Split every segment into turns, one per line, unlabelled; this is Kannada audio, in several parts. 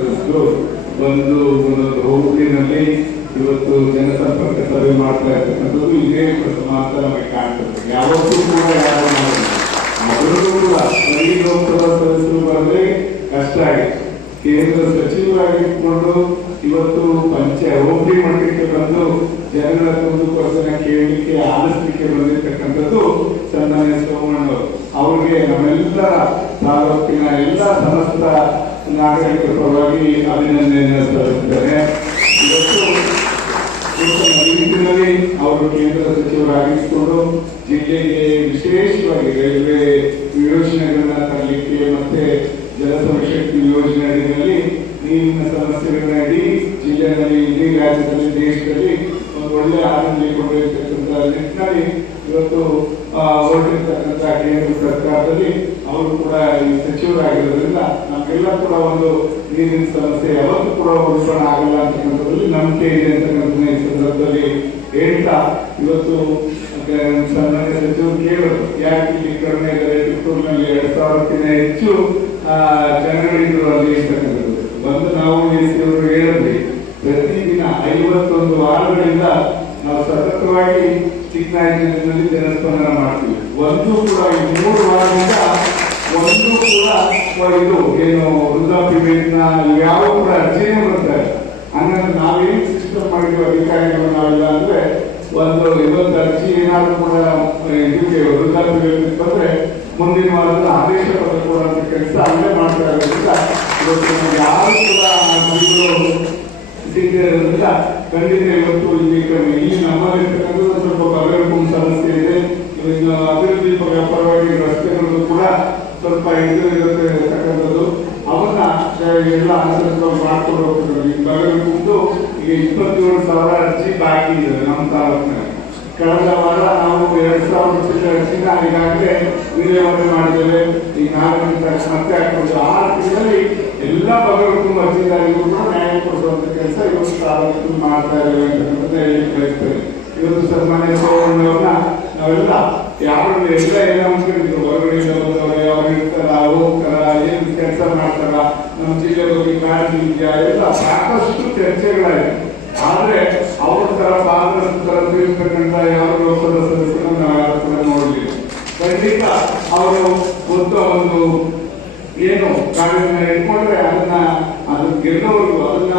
ಕಾರ್ಯಕರ್ತರು ಒಂದು ಒಂದೊಂದು ಹೋಬಳಿನಲ್ಲಿ ಇವತ್ತು ಜನಸಂಪರ್ಕ ಸಭೆ ಮಾಡ್ತಾ ಇರ್ತಕ್ಕಂಥದ್ದು ಇದೇ ಮಾತ್ರ ನಮಗೆ ಕಾಣ್ತದೆ. ಯಾವತ್ತೂ ಕೂಡ ಯಾರು ಮೊದಲು ಕೂಡ ಬರೀ ಲೋಕಸಭಾ ಸದಸ್ಯರು ಬಂದ್ರೆ ಕಷ್ಟ ಆಗಿದೆ. ಕೇಂದ್ರ ಸಚಿವರಾಗಿಟ್ಕೊಂಡು ಇವತ್ತು ಪಂಚ ಹೋಬಳಿ ಮಟ್ಟಕ್ಕೆ ಬಂದು ಒಂದು ಕುಂದುಕೊರತೆನ ಕೇಳಲಿಕ್ಕೆ, ಆಲಿಸ್ಲಿಕ್ಕೆ ಬಂದಿರತಕ್ಕಂಥದ್ದು ಸನ್ಮಾನ್ಯ ಸೋಮಣ್ಣ ಅವರಿಗೆ ನಮ್ಮೆಲ್ಲರ ತಾಲೂಕಿನ ಎಲ್ಲ ಸಮಸ್ತ ನಾಗರಿಕರ ಪರವಾಗಿ ಅಭಿನಂದನೆಯನ್ನು ಸಲ್ಲಿಸಿದ್ದೇನೆ ಇವತ್ತು ನಿಟ್ಟಿನಲ್ಲಿ ಅವರು ಕೇಂದ್ರ ಸಚಿವರಾಗಿಸಿಕೊಂಡು ಜಿಲ್ಲೆಗೆ ವಿಶೇಷವಾಗಿ ರೈಲ್ವೆ ಯೋಜನೆಗಳನ್ನ ತರಲಿಕ್ಕೆ ಮತ್ತೆ ಜಲಸಂರಕ್ಷಣೆ ಯೋಜನೆ ಅಡಿಯಲ್ಲಿ ನೀರಿನ ಸಮಸ್ಯೆಗಳನ್ನ ಇಡೀ ಜಿಲ್ಲೆಯಲ್ಲಿ ಇಡೀ ರಾಜ್ಯದಲ್ಲಿ, ದೇಶದಲ್ಲಿ ಒಂದು ಒಳ್ಳೆ ಆನಂದ ಕೊಡಬೇಕಂತ ನಿಟ್ಟಿನಲ್ಲಿ ಇವತ್ತು ಹೊರಟಿರ್ತಕ್ಕಂಥ ಕೇಂದ್ರ ಸರ್ಕಾರದಲ್ಲಿ ಅವರು ಕೂಡ ಈ ಸಚಿವರಾಗಿರೋದ್ರಿಂದ ನಮಗೆಲ್ಲ ಕೂಡ ಒಂದು ನೀರಿನ ಸಮಸ್ಯೆ ಯಾವತ್ತೂ ಕೂಡ ಉಳಿಸೋಣ ಆಗಲ್ಲ ಅಂತಕ್ಕಂಥದ್ರಲ್ಲಿ ನಂಬಿಕೆ ಇದೆ ಅಂತ ಈ ಸಂದರ್ಭದಲ್ಲಿ ಹೇಳ್ತಾ ಇವತ್ತು ಸನ್ಮಾನ್ಯ ಸಚಿವರು ಕೇಳಿದ್ರು ಯಾಕೆ ಇಲ್ಲಿ ಕಡಿಮೆ ಇದ್ದಾರೆ ಚಿತ್ತೂರಿನಲ್ಲಿ ಎರಡ್ ಸಾವಿರಕ್ಕಿಂತ ಹೆಚ್ಚು ಜನಗಳಿದ್ರು ಅಲ್ಲಿ ಇರ್ತಕ್ಕಂಥದ್ದು? ಒಂದು ನಾವು ಅವರು ಹೇಳಿದ್ರಿ ಪ್ರತಿದಿನ ಐವತ್ತೊಂದು ವಾರಗಳಿಂದ ನಾವು ಸತತವಾಗಿ ಚಿಕ್ಕನಾಯಕನಲ್ಲಿ ಜನಸ್ಪಂದನ ಮಾಡ್ತೀವಿ. ಒಂದು ಕೂಡ ಈ ಮೂರು ವಾರದಿಂದ ಒಂದು ಕೂಡ ಇದು ಏನು ವೃದ್ಧಾಪ್ಯ ಯಾವ ಕೂಡ ಅರ್ಜಿನೇ ಬರ್ತಾರೆ ಹಂಗಂದ್ರೆ ನಾವೇನು ಸಿಸ್ಟಮ್ ಮಾಡಿದ್ವಿ ಅಧಿಕಾರಿಗಳು ನಾವೆಲ್ಲ ಅಂದ್ರೆ ಒಂದು ಇವತ್ತು ಅರ್ಜಿ ಏನಾದ್ರು ಕೂಡ ಇದಕ್ಕೆ ವೃದ್ಧಾಪ್ಯ ಬಂದ್ರೆ ಮುಂದಿನ ವಾರದ ಆದೇಶ ಪತ್ರ ಅಂತ ಕೆಲಸ ಅಲ್ಲೇ ಮಾಡ್ತಾ ಇರೋದ್ರಿಂದ ಇವತ್ತು ಯಾರು ಕೂಡ ಸಿಗದಿರೋದ್ರಿಂದ ಖಂಡಿತ ಇವತ್ತು ಇಲ್ಲಿ ಇಲ್ಲಿ ನಮ್ಮಲ್ಲಿರ್ತಕ್ಕಂಥ ಸ್ವಲ್ಪ ಬಗೆಹರಿಸುವ ಸಮಸ್ಯೆ ಇದೆ. ಅಭಿವೃದ್ಧಿ ಪರ- ಪರವಾಗಿ ರಸ್ತೆಗಳು ಕೂಡ ಸ್ವಲ್ಪ ಇದು ಇರುತ್ತೆ ಅಂತಕ್ಕಂಥದ್ದು. ಅವನ್ನ ಎಲ್ಲ ಅನುಸರಿಸಿ ಮಾಡ್ಕೊಂಡು ಹೋಗ್ತಿದ್ದಾರೆ ಈಗ ಈಗ ಇಪ್ಪತ್ತೇಳು ಸಾವಿರ ಅರ್ಜಿ ಬಾಕಿ ಇದೆ ನಮ್ಮ ತಾಲೂಕಿನಲ್ಲಿ. ಕಳೆದ ವಾರ ನಾವು ಎರಡು ಸಾವಿರ ಅರ್ಜಿನ ಈಗಾಗಲೇ ವಿಲೇವಾರಿ ಮಾಡಿದ್ದೇವೆ. ಈಗ ನಾಲ್ಕು ಮತ್ತೆ ಹಾಕೊಂಡು ಆರು ತಿಂಗಳಲ್ಲಿ ಎಲ್ಲ ಬಗೆಗಳು ಅರ್ಜಿದಾರಿಗೂ ನ್ಯಾಯ ಕೊಡಿಸುವಂತ ಕೆಲಸ ಇವತ್ತು ತಾಲೂಕು ಮಾಡ್ತಾ ಇದ್ದೇವೆ ಅಂತಕ್ಕಂಥದ್ದು ಹೇಳಿ ಬಯಸ್ತೇವೆ ಇವತ್ತು ಸನ್ಮಾನ್ಯ ಸೋಮಣ್ಣವ್ರನ್ನ ನಾವೆಲ್ಲ ಯಾರು ಎಲ್ಲ ಏನ ಹೊರಗಡೆ ಹೊರಗಡೆಯಿಂದ ಕೆಲಸ ಮಾಡ್ತಾರ ನಮ್ಮ ಜಿಲ್ಲೆ ಬಗ್ಗೆ ಕಾಳಜಿ ಇದೆಯಾ ಎಲ್ಲ ಸಾಕಷ್ಟು ಚರ್ಚೆಗಳಾಗಿದೆ ಆದ್ರೆ ಅವ್ರ ತರ ತರ ತಿಳಿಸ್ತಕ್ಕಂಥ ಯಾವ ಲೋಕಸಭಾ ಸದಸ್ಯರನ್ನು ನಾವು ಕೂಡ ಖಂಡಿತ ಅವರು ಒಂದು ಒಂದು ಏನು ಕಾರ್ಯನ ಇಟ್ಕೊಂಡ್ರೆ ಅದನ್ನ ಅದನ್ನ ಗೆಲ್ಲೋರ್ಗು ಅದನ್ನ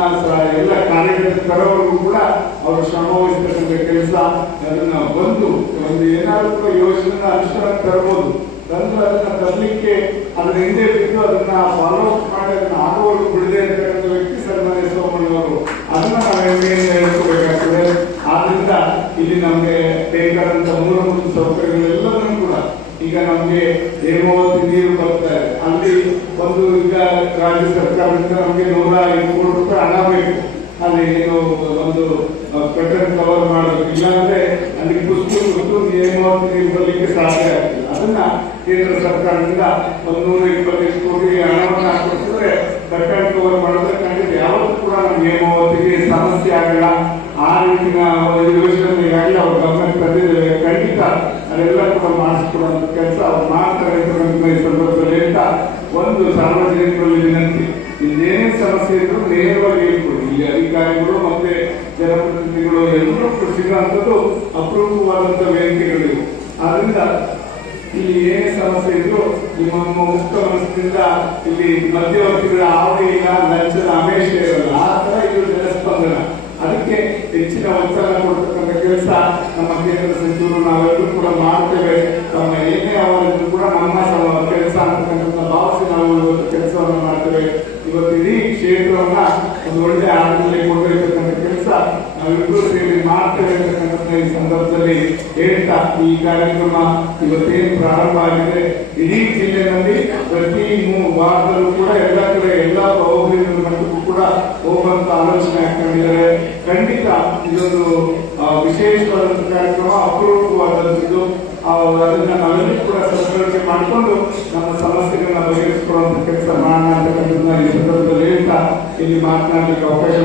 ಎಲ್ಲ ಕಾರ್ಯಕರ್ತ ತರೋವರೆಗೂ ಕೂಡ ಅವರು ಶ್ರಮ ವಹಿಸ್ತಕ್ಕಂಥ ಕೆಲಸ ಅದನ್ನ ಬಂದು ಒಂದು ಏನಾದರೂ ಯೋಜನೆ ಅನುಷ್ಠಾನ ತರಬಹುದು ತಂದು ಅದನ್ನ ತರಲಿಕ್ಕೆ ಅದ್ರ ಹಿಂದೆ ಬಿದ್ದು ಅದನ್ನ ಫಾಲೋ ಅಪ್ ಮಾಡಿ, ಅದನ್ನ ಆಗುವವರೆಗೂ ಬಿಡದೆ ಇರ್ತಕ್ಕಂಥ ವ್ಯಕ್ತಿ ಸನ್ಮಾನ್ಯ ಸೋಮಣ್ಣವರು ಅದನ್ನ ನಾವು ಹೆಮ್ಮೆಯಿಂದ ಹೇಳ್ಕೋಬೇಕಾಗ್ತದೆ ಆದ್ರಿಂದ ಇಲ್ಲಿ ನಮಗೆ ಬೇಕಾದಂತ ಮೂಲಭೂತ ಸೌಕರ್ಯಗಳೆಲ್ಲವನ್ನೂ ಕೂಡ ಈಗ ನಮಗೆ ಹೇಮಾವತಿ ನೀರು ಬರ್ತಾ ಇದೆ. ಅಲ್ಲಿ ಒಂದು ಈಗ ರಾಜ್ಯ ಸರ್ಕಾರದಿಂದ ನಮಗೆ ನೂರ ಐದು ಕೋಟಿ ರೂಪಾಯಿ ಹಣ ಬೇಕು. ಅಲ್ಲಿ ಏನು ಒಂದು ಕಟ್ಟಡ ಕವರ್ ಮಾಡಬೇಕು ಇಲ್ಲಾಂದ್ರೆ ಅಲ್ಲಿ ಕುಸ್ತು ಕುಸ್ತು ಹೇಮಾವತಿ ನೀರು ಬರ್ಲಿಕ್ಕೆ ಸಾಧ್ಯ ಆಗ್ತಿಲ್ಲ ಅದನ್ನ ಕೇಂದ್ರ ಸರ್ಕಾರದಿಂದ ಒಂದು ನೂರ ಇಪ್ಪತ್ತೈದು ಕೋಟಿ ಹಣವನ್ನು ಕೊಟ್ಟಿದ್ರೆ ಸರ್ಕಾರ ಕವರ್ ಮಾಡಿದ್ರೆ ಖಂಡಿತ ಯಾವತ್ತೂ ಕೂಡ ನಮ್ಮ ಸಮಸ್ಯೆ ಆಗಲ್ಲ. ಆ ಒಂದು ಯೋಜನೆ ಈಗಾಗಲೇ ಅವ್ರ ಗಮನಕ್ಕೆ ತಂದಿದ್ದೇವೆ ಖಂಡಿತ ಅದೆಲ್ಲ ಕೂಡ ಮಾಡಿಸ್ಕೊಡುವಂತ ಕೆಲಸ ಅವ್ರು ಮಾಡ್ತಾರೆ ಈ ಸಂದರ್ಭದಲ್ಲಿ ಅಂತ ಒಂದು ಸಾರ್ವಜನಿಕರಲ್ಲಿ ವಿನಂತಿ. ಇನ್ನೇನೇ ಸಮಸ್ಯೆ ಇದ್ರು ನೇರವಾಗಿ ಹೇಳ್ಕೊಡಿ. ಇಲ್ಲಿ ಅಧಿಕಾರಿಗಳು ಮತ್ತೆ ಜನಪ್ರತಿನಿಧಿಗಳು ಎಲ್ಲರೂ ಕೂಡ ಸಿಗುವಂಥದ್ದು ಅಪರೂಪವಾದಂಥ ವೇದಿಕೆಗಳಿವೆ. ಆದ್ರಿಂದ ಇಲ್ಲಿ ಏನೇ ಸಮಸ್ಯೆ ಇದ್ರು ನಿಮ್ಮ ಮುಕ್ತ ಮನಸ್ಸಿನಿಂದ ಇಲ್ಲಿ ಮಧ್ಯವರ್ತಿಗಳ ಆವಡಿ ಇಲ್ಲ ಲಂಚದ ಆಮೇಶ ಇರಲ್ಲ. ಆ ತರ ಇದು ಜನಸ್ಪಂದನ. ಅದಕ್ಕೆ ಹೆಚ್ಚಿನ ಒತ್ತಡ ಕೊಡ್ತಕ್ಕಂಥ ಕೆಲಸ ನಮ್ಮ ಕೇಂದ್ರ ಸಚಿವರು ನಾವೆಲ್ಲರೂ ಕೂಡ ಮಾಡ್ತೇವೆ. ತಮ್ಮ ಏನೇ ಅವರಿದ್ರು ಕೂಡ ನಮ್ಮ ಕೆಲಸ ಅಂತಕ್ಕಂಥ ಭಾವಿಸಿ ನಾವು ಕೆಲಸವನ್ನು ಮಾಡ್ತೇವೆ. ಇವತ್ತು ಇಡೀ ಕ್ಷೇತ್ರವನ್ನ ಒಂದು ಒಳ್ಳೆ ಆಡಳಿತ ಕೊಟ್ಟಿರ್ತಕ್ಕಂಥ ಕೆಲಸ ನಾವಿಬ್ಬರು ಸೇರಿ ಮಾಡ್ತೇವೆ ಅಂತಕ್ಕಂಥದ್ದನ್ನ ಈ ಸಂದರ್ಭದಲ್ಲಿ ಹೇಳ್ತಾ ಈ ಕಾರ್ಯಕ್ರಮ ಇವತ್ತೇನು ಪ್ರಾರಂಭ ಆಗಿದೆ? ಇಡೀ ಜಿಲ್ಲೆಯಲ್ಲಿ ಪ್ರತಿ ವಾರದಲ್ಲೂ ಕೂಡ ಎಲ್ಲ ಕಡೆ ಎಲ್ಲ ಮಟ್ಟಕ್ಕೂ ಕೂಡ ಹೋಗುವಂತ ಆಲೋಚನೆ ಹಾಕೊಂಡಿದ್ದಾರೆ ಖಂಡಿತ ಇದೊಂದು ವಿಶೇಷವಾದಂತಹ ವಿಶೇಷವಾದಂತ ಕಾರ್ಯಕ್ರಮ ಅಪರೂಪವಾದಂಥದ್ದು ಅದನ್ನ ನಾವೆಲ್ಲರೂ ಕೂಡ ಸದ್ಬಳಕೆ ಮಾಡಿಕೊಂಡು ನಮ್ಮ ಸಮಸ್ಯೆಗಳನ್ನ ಬಗೆಹರಿಸಿಕೊಳ್ಳುವಂತ ಕೆಲಸ ಮಾಡೋಣ ಅಂತಕ್ಕಂಥದ್ದನ್ನ ಈ ಸಂದರ್ಭದಲ್ಲಿ ಹೇಳ್ತಾ ಇಲ್ಲಿ ಮಾತನಾಡಲಿಕ್ಕೆ ಅವಕಾಶ